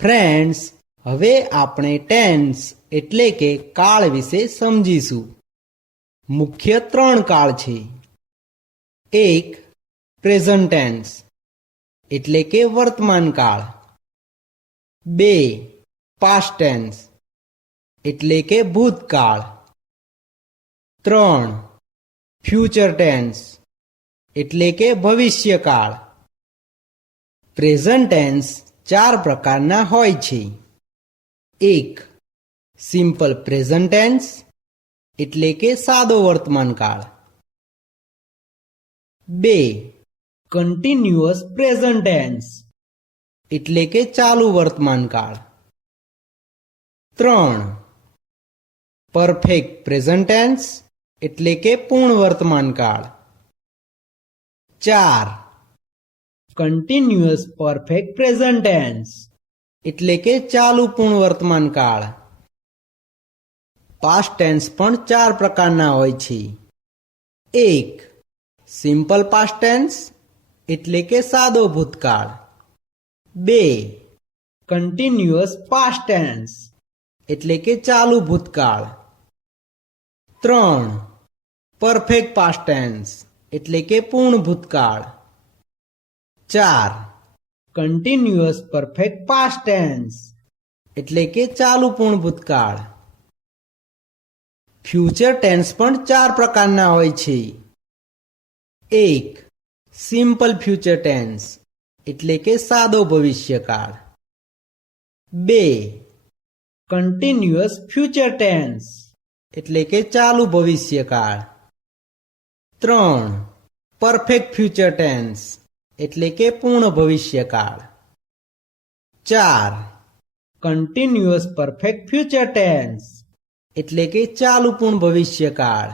Friends, હવે આપણે tense એટલે કે કાળ વિશે સમજીશું. મુખ્ય 3 કાળ છે. એક પ્રેઝન્ટ ટેન્સ એટલે કે વર્તમાન કાળ. 2 પાસ્ટ ટેન્સ એટલે કે ભૂતકાળ. 3 ફ્યુચર ટેન્સ એટલે કે ભવિષ્યકાળ. પ્રેઝન્ટ ટેન્સ 4 પ્રકારના હોય છે. 1 સિમ્પલ પ્રેઝન્ટ ટેન્સ એટલે કે સાદો વર્તમાન કાળ. 2 કન્ટિન્યુઅસ પ્રેઝન્ટ ટેન્સ એટલે કે ચાલુ વર્તમાન કાળ. 3 પરફેક્ટ પ્રેઝન્ટ ટેન્સ એટલે કે પૂર્ણ વર્તમાન કાળ. 4 કન્ટિન્યુઅસ પરફેક્ટ પ્રેઝન્ટ ટેન્સ એટલે કે ચાલુ પૂર્ણ વર્તમાન કાળ. પાસ્ટ ટેન્સ પણ 4 પ્રકારના હોય છે. 1 સિમ્પલ પાસ્ટ ટેન્સ એટલે કે સાદો ભૂતકાળ. 2 કન્ટિન્યુઅસ પાસ્ટ ટેન્સ એટલે કે ચાલુ ભૂતકાળ. 3 પરફેક્ટ પાસ્ટ ટેન્સ એટલે કે પૂર્ણ ભૂતકાળ. 4 કન્ટિન્યુઅસ પરફેક્ટ પાસ્ટ ટેન્સ એટલે કે ચાલુ પૂર્ણ ભૂતકાળ. ફ્યુચર ટેન્સ પણ 4 પ્રકારના હોય છે. 1 સિમ્પલ ફ્યુચર ટેન્સ એટલે કે સાદો ભવિષ્યકાળ. 2 કન્ટિન્યુઅસ ફ્યુચર ટેન્સ એટલે કે ચાલુ ભવિષ્યકાળ. 3 પરફેક્ટ ફ્યુચર ટેન્સ એટલે કે પૂર્ણ ભવિષ્યકાળ. 4 કન્ટિન્યુઅસ પરફેક્ટ ફ્યુચર ટેન્સ એટલે કે ચાલુ પૂર્ણ ભવિષ્યકાળ.